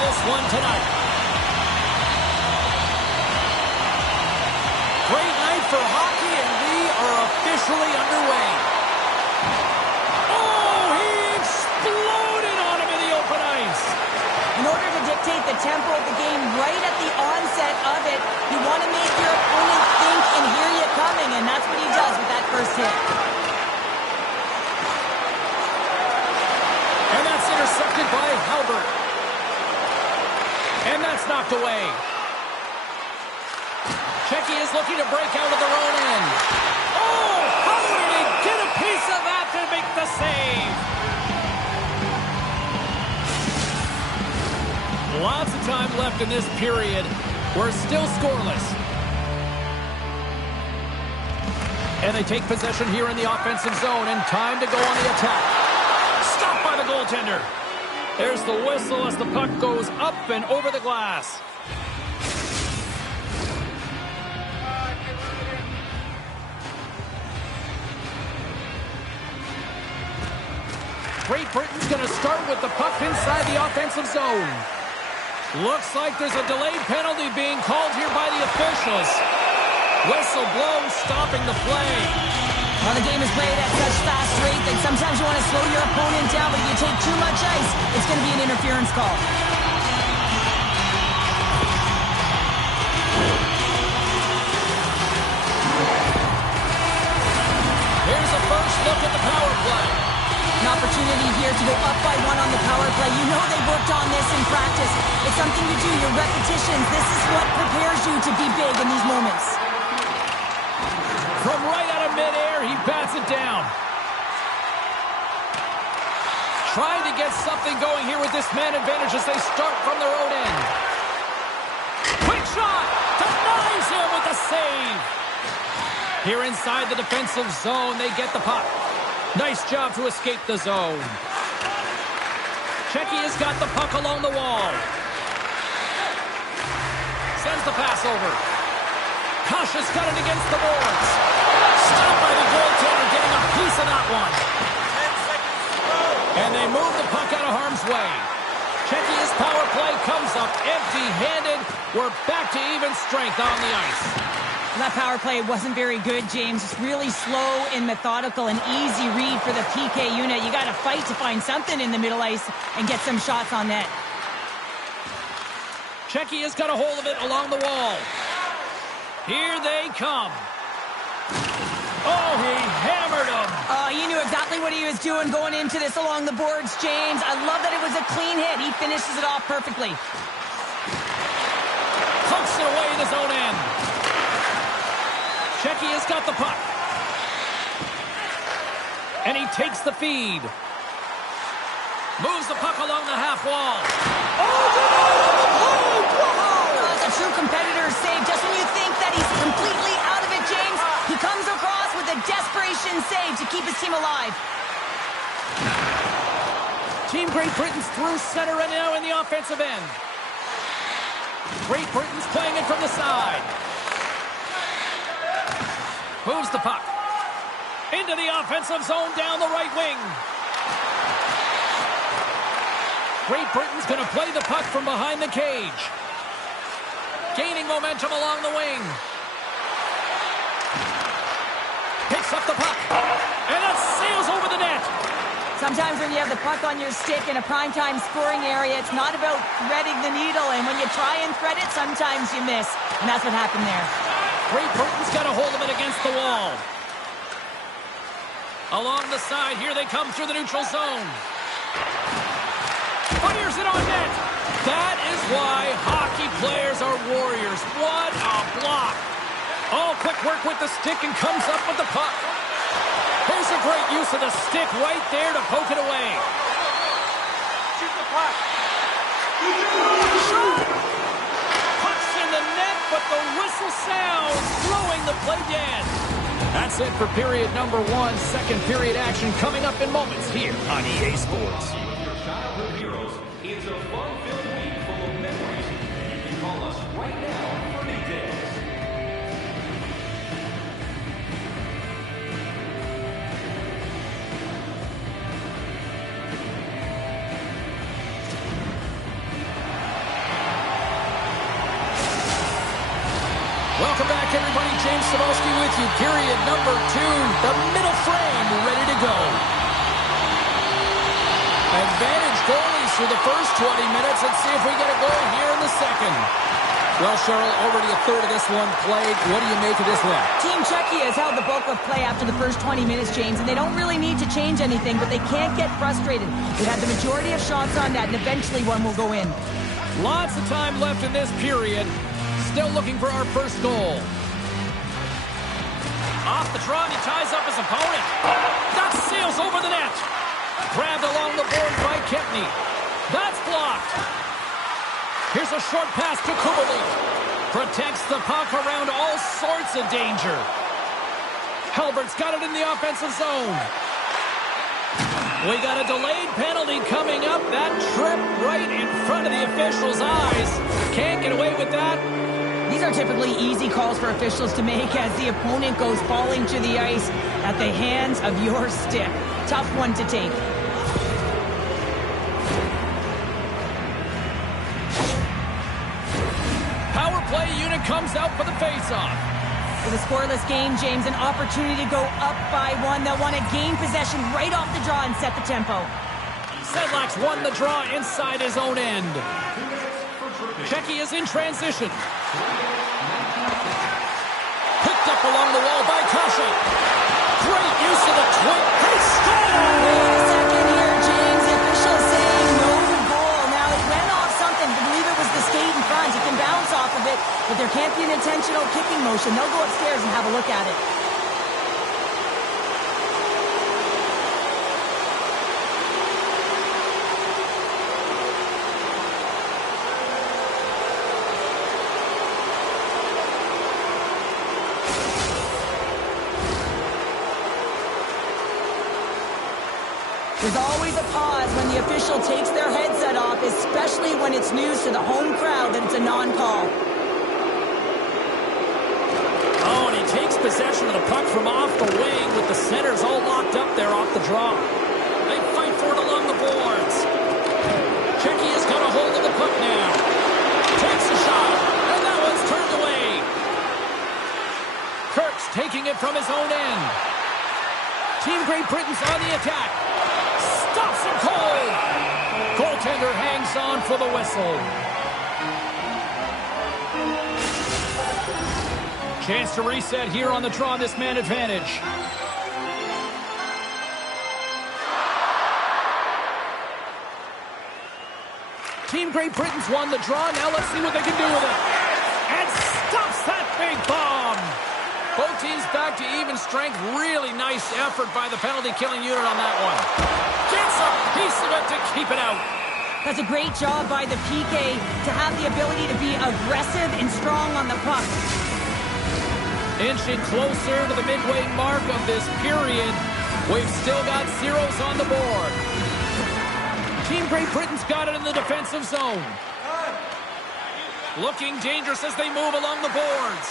this one tonight. Great night for hockey, and we are officially underway. Oh, he exploded on him in the open ice. In order to dictate the tempo of the game right at the onset of it, you want to make your opponent think and hear you coming, and that's what he does with that first hit. And that's intercepted by Halbert. And that's knocked away. Czechia is looking to break out of their own end. Oh, how did he get a piece of that to make the save? Lots of time left in this period. We're still scoreless. And they take possession here in the offensive zone, and time to go on the attack. Stopped by the goaltender. There's the whistle as the puck goes up and over the glass. Great Britain's going to start with the puck inside the offensive zone. Looks like there's a delayed penalty being called here by the officials. Whistle blows, stopping the play. Well, the game is played at such fast rate that sometimes you want to slow your opponent down, but if you take too much ice, it's going to be an interference call. Here's a first look at the power play. An opportunity here to go up by one on the power play. You know they worked on this in practice. It's something you do, your repetitions. This is what prepares you to be big in these moments. From right out of midair, he bats it down. Trying to get something going here with this man advantage as they start from their own end. Quick shot! Denies him with the save! Here inside the defensive zone, they get the puck. Nice job to escape the zone. Czechia's got the puck along the wall. Sends the pass over. Kasha's got it against the boards. Stopped by the goaltender, getting a piece of that one. 10 seconds to go. And they move the puck out of harm's way. Czechia's power play comes up empty-handed. We're back to even strength on the ice. That power play wasn't very good, James. It's really slow and methodical, an easy read for the PK unit. You got to fight to find something in the middle ice and get some shots on net. Czechia's got a hold of it along the wall. Here they come. Oh, he hammered him. He knew exactly what he was doing going into this along the boards, James. I love that it was a clean hit. He finishes it off perfectly. Punks it away in his own end. Czechia's got the puck. And he takes the feed. Moves the puck along the half wall. Oh, That's a true competitor's save. Just when you think that he's completely out of it, James, he comes across with a desperation save to keep his team alive. Team Great Britain's through center and now in the offensive end. Great Britain's playing it from the side. Moves the puck. Into the offensive zone down the right wing. Great Britain's going to play the puck from behind the cage. Gaining momentum along the wing. Picks up the puck. And that sails over the net. Sometimes when you have the puck on your stick in a primetime scoring area, it's not about threading the needle. And when you try and thread it, sometimes you miss. And that's what happened there. Great Britain's got a hold of it against the wall. Along the side, here they come through the neutral zone. Fires it on net. That is why hockey players are warriors. What a block. Oh, quick work with the stick and comes up with the puck. Here's a great use of the stick right there to poke it away. Shoot the puck. Puck's in the net, but the whistle sounds, throwing the play dead. That's it for period number one. Second period action coming up in moments here on EA Sports. Your childhood heroes. It's a fun-filled week full of memories. You can call us right now for details. Welcome back, everybody. James Cebulski with you. Period number 2. The middle frame ready to go. Advantage goalies for the first 20 minutes. Let's see if we get a goal here in the second. Well, Cheryl, already a third of this one played. What do you make of this one? Team Czechia has held the bulk of play after the first 20 minutes, James, and they don't really need to change anything, but they can't get frustrated. They had the majority of shots on net, and eventually one will go in. Lots of time left in this period. Still looking for our first goal. Off the draw, and he ties up his opponent. That sails over the net. Grabbed along the board by Kempny. That's blocked. Here's a short pass to Kubelik. Protects the puck around all sorts of danger. Halbert's got it in the offensive zone. We got a delayed penalty coming up. That trip right in front of the officials' eyes. Can't get away with that. These are typically easy calls for officials to make as the opponent goes falling to the ice at the hands of your stick. Tough one to take. Power play unit comes out for the face-off. With a scoreless game, James, an opportunity to go up by 1. They'll want to gain possession right off the draw and set the tempo. Sedlak's won the draw inside his own end. Czechia is in transition. Picked up along the wall by Kasha. Great use of the twin. He scored! Wait a second here, James. The official is saying no goal. Now, it went off something. I believe it was the skate in front. He can bounce off of it, but there can't be an intentional kicking motion. They'll go upstairs and have a look at it. There's always a pause when the official takes their headset off, especially when it's news to the home crowd that it's a non-call. Oh, and he takes possession of the puck from off the wing with the centers all locked up there off the draw. They fight for it along the boards. Czechia's got a hold of the puck now. Takes a shot, and that one's turned away. Kirk's taking it from his own end. Team Great Britain's on the attack. Stops him cold. Goaltender hangs on for the whistle. Chance to reset here on the draw, this man advantage. Team Great Britain's won the draw. Now let's see what they can do with it. And stops that big bomb. Both teams back to even strength. Really nice effort by the penalty-killing unit on that one. Gets a piece of it to keep it out. That's a great job by the PK to have the ability to be aggressive and strong on the puck. Inching closer to the midway mark of this period. We've still got zeros on the board. Team Great Britain's got it in the defensive zone. Looking dangerous as they move along the boards.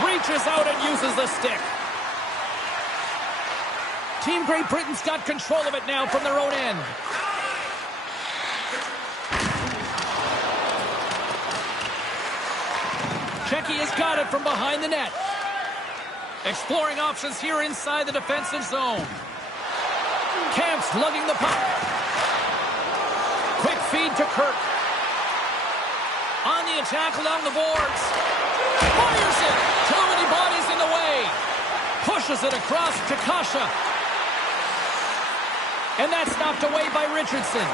Reaches out and uses the stick. Team Great Britain's got control of it now from their own end. Czechia's got it from behind the net. Exploring options here inside the defensive zone. Kamp's lugging the puck. Quick feed to Kirk. On the attack along the boards. Fires it. Too many bodies in the way. Pushes it across to Kasha. And that's knocked away by Richardson.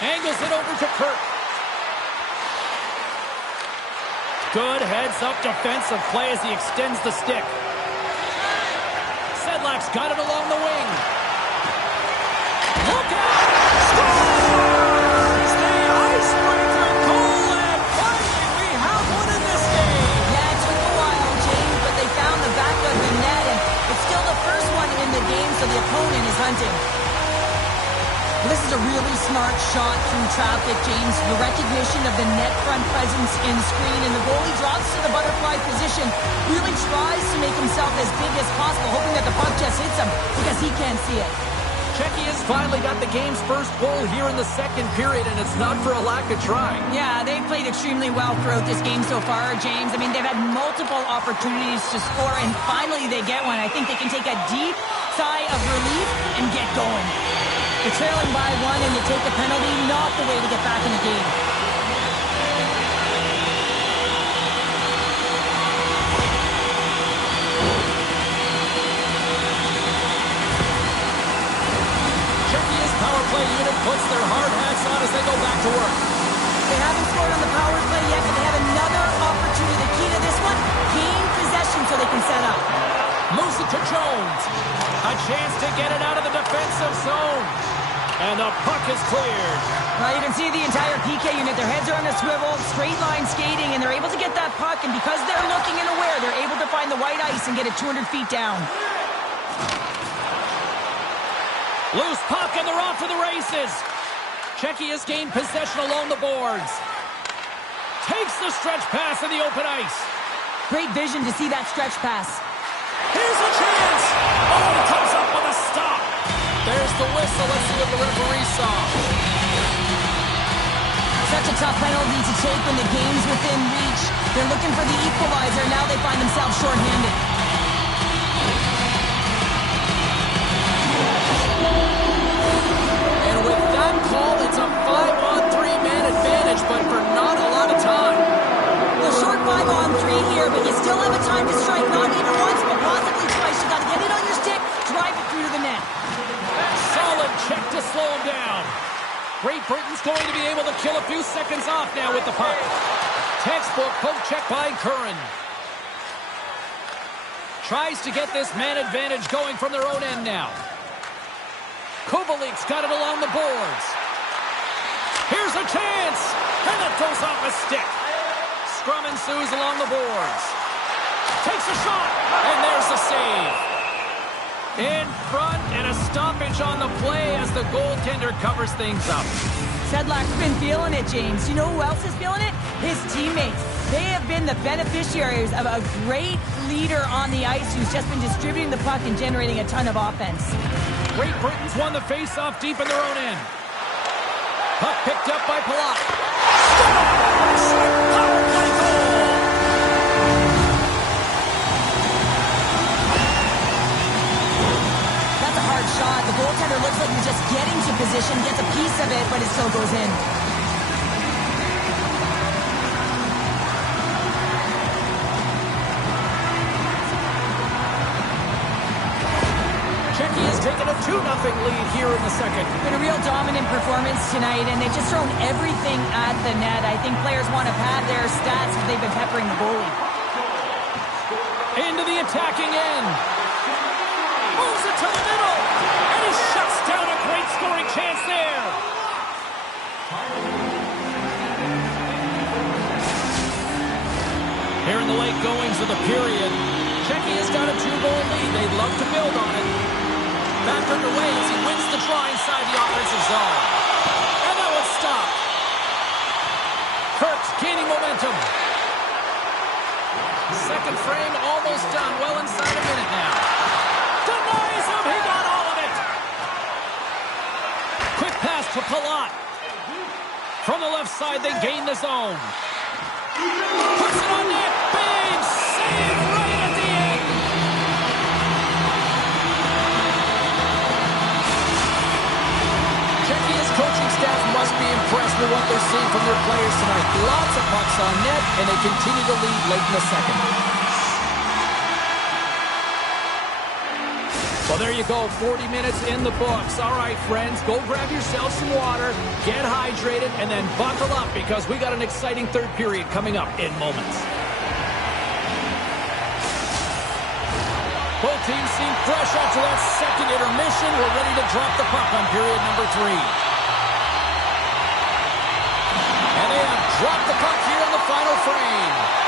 Angles it over to Kirk. Good heads-up defensive play as he extends the stick. Sedlak's got it along the wing. Look out! Scores! The icebreaker goal, and finally we have one in this game. Yeah, it took a while, James, but they found the back of the net, and it's still the first one in the game, so the opponent is hunting. This is a really smart shot through traffic, James. The recognition of the net front presence in screen, and the goalie drops to the butterfly position, really tries to make himself as big as possible, hoping that the puck just hits him because he can't see it. Czechia's finally got the game's first goal here in the second period, and it's not for a lack of trying. Yeah, they've played extremely well throughout this game so far, James. I mean, they've had multiple opportunities to score, and finally they get one. I think they can take a deep sigh of relief and get going. They're trailing by one, and you take the penalty, not the way to get back in the game. Power play unit puts their hard hats on as they go back to work. They haven't scored on the power play yet, but they have another opportunity. The key to this one, gain possession so they can set up. Moves it to Jones. A chance to get it out of the defensive zone. And the puck is cleared. Well, you can see the entire PK unit. Their heads are on a swivel, straight line skating, and they're able to get that puck. And because they're looking and aware, they're able to find the white ice and get it 200 feet down. Loose puck, and they're off to the races. Czechia's gained possession along the boards. Takes the stretch pass in the open ice. Great vision to see that stretch pass. Here's a chance. Oh, he comes up with a stop. There's the whistle. Let's see what the referee saw. Such a tough penalty to take when the game's within reach. They're looking for the equalizer. Now they find themselves shorthanded. With that call, it's a 5-on-3 man advantage, but for not a lot of time. A short 5-on-3 here, but you still have a time to strike, not even once, but possibly twice. You got to get it on your stick, drive it through to the net. Solid check to slow him down. Great Britain's going to be able to kill a few seconds off now with the puck. Textbook poke check by Curran. Tries to get this man advantage going from their own end now. Kovalik's got it along the boards. Here's a chance! And it goes off a stick. Scrum ensues along the boards. Takes a shot, and there's the save. In front, and a stoppage on the play as the goaltender covers things up. Sedlak's been feeling it, James. You know who else is feeling it? His teammates. They have been the beneficiaries of a great leader on the ice who's just been distributing the puck and generating a ton of offense. Great Britain's won the face-off deep in their own end. Puck picked up by Palat. Power play goal! That's a hard shot. The goaltender looks like he's just getting to position, gets a piece of it, but it still goes in. Czechia's taken a 2-0 lead here in the second. Been a real dominant performance tonight, and they've just thrown everything at the net. I think players want to pad their stats if they've been peppering the goalie. Into the attacking end. Moves it to the middle. And he shuts down a great scoring chance there. Here in the late goings of the period, Czechia's got a 2-goal lead. They'd love to build on it. Back underway as he wins the draw inside the offensive zone. And that was stopped. Kurtz gaining momentum. Second frame almost done. Well inside a minute now. Denies him. He got all of it. Quick pass to Palat. From the left side, they gain the zone. Puts it on net. Big save right at the end. Czechia's coaching staff must be impressed with what they're seeing from their players tonight. Lots of pucks on net, and they continue to lead late in the second. Well, there you go, 40 minutes in the books. All right, friends, go grab yourself some water, get hydrated, and then buckle up because we got an exciting third period coming up in moments. Both teams seem fresh after that second intermission. We're ready to drop the puck on period number 3. And they have dropped the puck here in the final frame.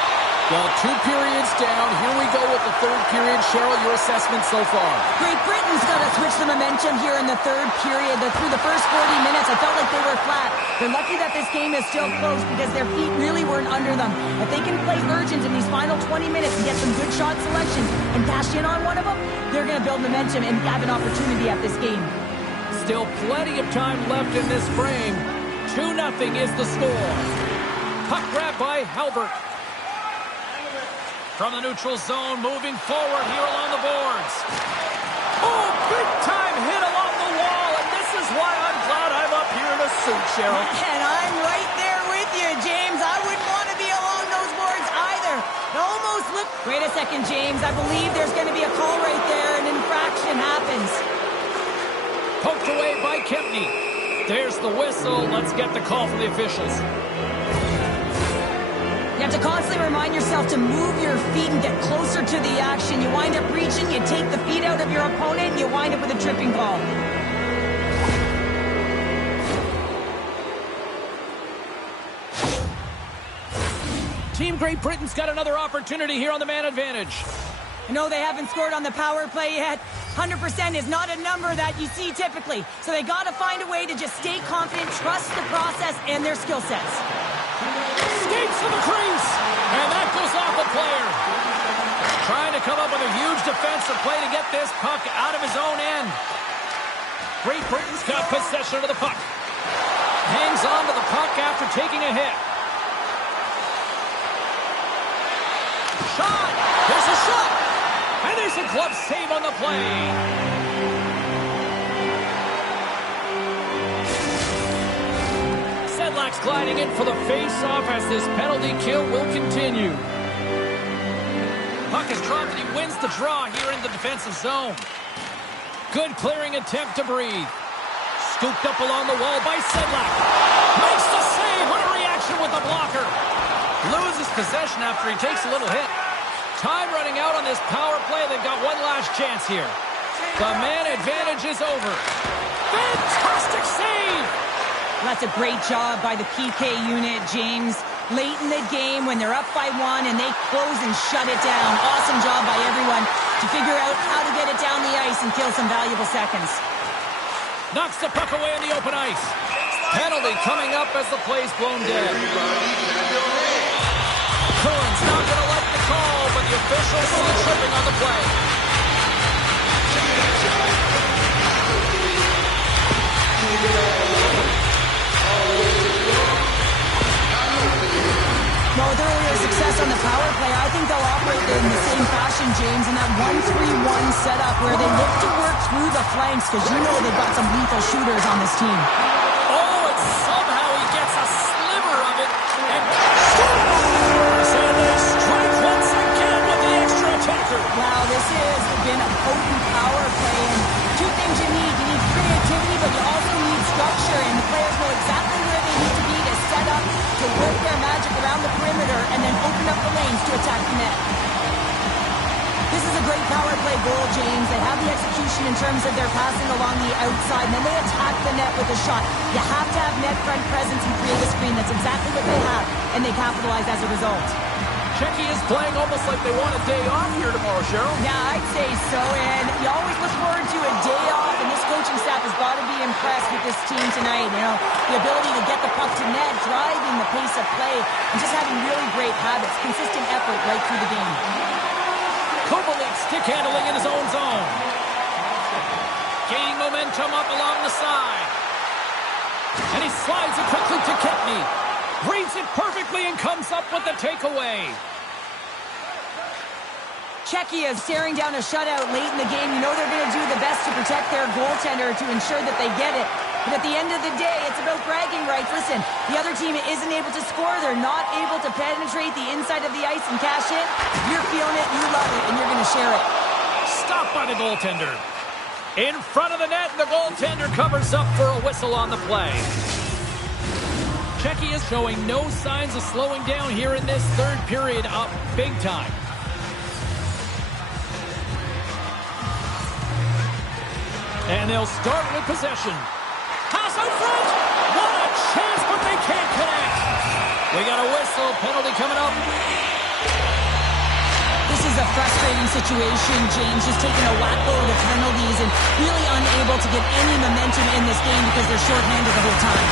Well, 2 periods down. Here we go with the third period. Cheryl, your assessment so far? Great Britain's got to switch the momentum here in the third period. Through the first 40 minutes, I felt like they were flat. They're lucky that this game is still close because their feet really weren't under them. If they can play urgent in these final 20 minutes and get some good shot selections and cash in on one of them, they're going to build momentum and have an opportunity at this game. Still plenty of time left in this frame. 2-0 is the score. Puck grab by Halbert. From the neutral zone, moving forward here along the boards. Oh, big time hit along the wall, and this is why I'm glad I'm up here in a suit, Cheryl. And I'm right there with you, James. I wouldn't want to be along those boards either. It almost looked... Wait a second, James. I believe there's going to be a call right there. An infraction happens. Poked away by Kempney. There's the whistle. Let's get the call from the officials. You have to constantly remind yourself to move your feet and get closer to the action. You wind up reaching, you take the feet out of your opponent, and you wind up with a tripping call. Team Great Britain's got another opportunity here on the man advantage. I know they haven't scored on the power play yet. 100% is not a number that you see typically. So they got to find a way to just stay confident, trust the process and their skill sets. Skates to the crease, and that goes off the player. Trying to come up with a huge defensive play to get this puck out of his own end. Great Britain's got possession of the puck. Hangs on to the puck after taking a hit. Shot! There's a shot! And there's a glove save on the play. Sedlak's gliding in for the face-off as this penalty kill will continue. Puck is dropped and he wins the draw here in the defensive zone. Good clearing attempt to breathe. Scooped up along the wall by Sedlak. Makes the save. What a reaction with the blocker. Loses possession after he takes a little hit. Time running out on this power play. They've got one last chance here. The man advantage is over. Fantastic save! That's a great job by the PK unit, James. Late in the game when they're up by 1 and they close and shut it down. Awesome job by everyone to figure out how to get it down the ice and kill some valuable seconds. Knocks the puck away on the open ice. Penalty coming up as the play's blown dead. Cohen's not going to like the call, but the officials see tripping on the play. Well, with earlier success on the power play, I think they'll operate in the same fashion, James, in that 1-3-1 setup where they look to work through the flanks because you know they've got some lethal shooters on this team. Oh, and somehow he gets a sliver of it and scores! And they strike once again with the extra attacker. Wow, this has been a potent power play, and two things you need. You need creativity, but you also need structure, and the players know exactly where they need to be to set up, to work their magic around the perimeter, and then open up the lanes to attack the net. This is a great power play goal, James. They have the execution in terms of their passing along the outside, and then they attack the net with a shot. You have to have net front presence and create a screen. That's exactly what they have, and they capitalize as a result. Czechia is playing almost like they want a day off here tomorrow, Cheryl. Yeah, I'd say so, and you always look forward to a day off, and this coaching staff has got to be impressed with this team tonight. You know, the ability to get the puck to net, driving the pace of play, and just having really great habits, consistent effort right through the game. Kovalik stick handling in his own zone. Gaining momentum up along the side. And he slides it quickly to Kempney. Reads it perfectly and comes up with the takeaway. Czechia is staring down a shutout late in the game. You know they're going to do the best to protect their goaltender to ensure that they get it. But at the end of the day, it's about bragging rights. Listen, the other team isn't able to score. They're not able to penetrate the inside of the ice and cash in. You're feeling it, you love it, and you're going to share it. Stopped by the goaltender. In front of the net, the goaltender covers up for a whistle on the play. Czechia is showing no signs of slowing down here in this third period, up big time. And they'll start with possession. Pass out front. What a chance, but they can't connect. We got a whistle. Penalty coming up. This is a frustrating situation, James, just taking a whack load of penalties and really unable to get any momentum in this game because they're shorthanded the whole time.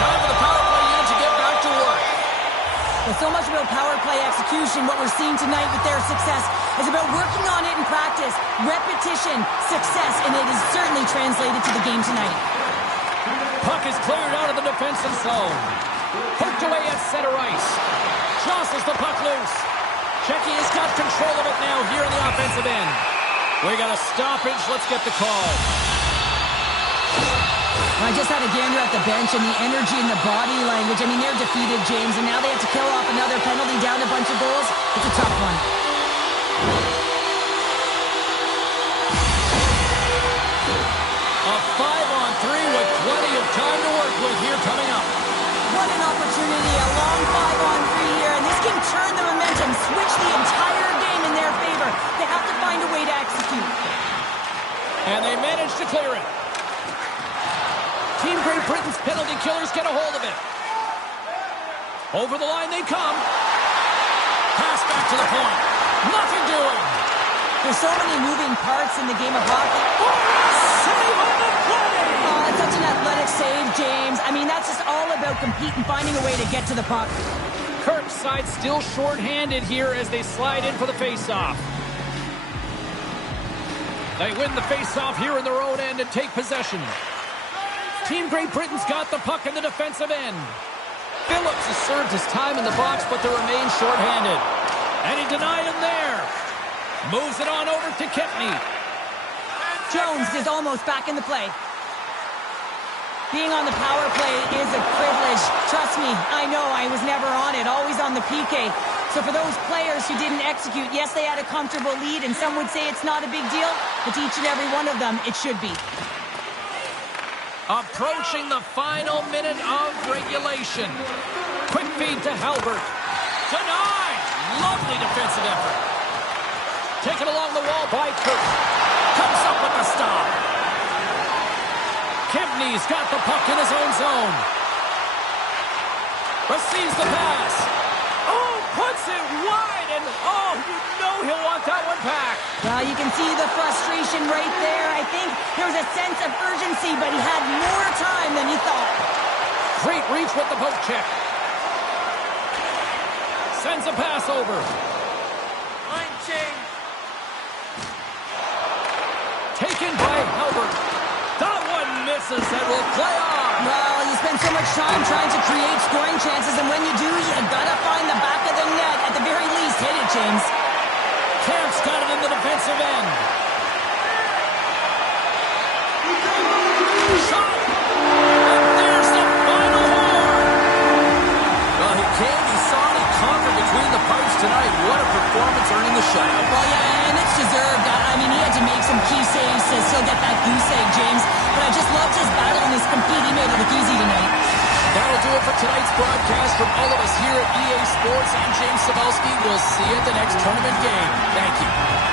Time for the power play unit to get back to work. With so much about power play execution, repetition. What we're seeing tonight with their success is about working on it in practice. Repetition, success, and it is certainly translated to the game tonight. Puck is cleared out of the defensive zone. Poked away at center ice. Jostles the puck loose. Czechia has got control of it now here in the offensive end. We got a stoppage. Let's get the call. I just had a gander at the bench, and the energy and the body language. I mean, they're defeated, James, and now they have to kill off another penalty, down a bunch of goals. It's a tough one. A 5-on-3 with plenty of time to work with here coming up. What an opportunity, a long 5-on-3 here, and this can turn the momentum, switch the entire game in their favor. They have to find a way to execute. And they managed to clear it. Team Great Britain's penalty killers get a hold of it. Over the line they come. Pass back to the point. Nothing doing. There's so many moving parts in the game of hockey. Save on the play! Oh, it's such an athletic save, James. I mean, that's just all about competing, finding a way to get to the puck. Kirk's side still short-handed here as they slide in for the face-off. They win the face-off here in their own end and take possession. Team Great Britain's got the puck in the defensive end. Phillips has served his time in the box, but they remain short-handed. And he denied him there. Moves it on over to Kempney. Jones is almost back in the play. Being on the power play is a privilege. Trust me, I know I was never on it, always on the PK. So for those players who didn't execute, yes, they had a comfortable lead, and some would say it's not a big deal, but to each and every one of them, it should be. Approaching the final minute of regulation. Quick feed to Halbert. Denied! Lovely defensive effort. Taken along the wall by Kirk. Comes up with the stop. Kempney's got the puck in his own zone. Receives the pass. Oh, puts it wide, and oh, you know he'll want that one back. Well, you can see the frustration right there. I think there was a sense of urgency, but he had more time than he thought. Great reach with the poke check. Sends a pass over. Line change. Taken by Halbert. That one misses and will play on. Well, you spend so much time trying to create scoring chances, and when you do, you gotta find the back of the net. At the very least, hit it, James. Camp's got it in the defensive end. Shot! And there's the final horn! Well, he came, he saw it, he conquered between the pipes tonight. What a performance earning the shutout. Well, yeah, and it's deserved. I mean, he had to make some key saves to still get that goose egg, James. But I just loved his battle and his compete. He made it look easy tonight. That'll do it for tonight's broadcast. From all of us here at EA Sports, I'm James Cybulski. We'll see you at the next tournament game. Thank you.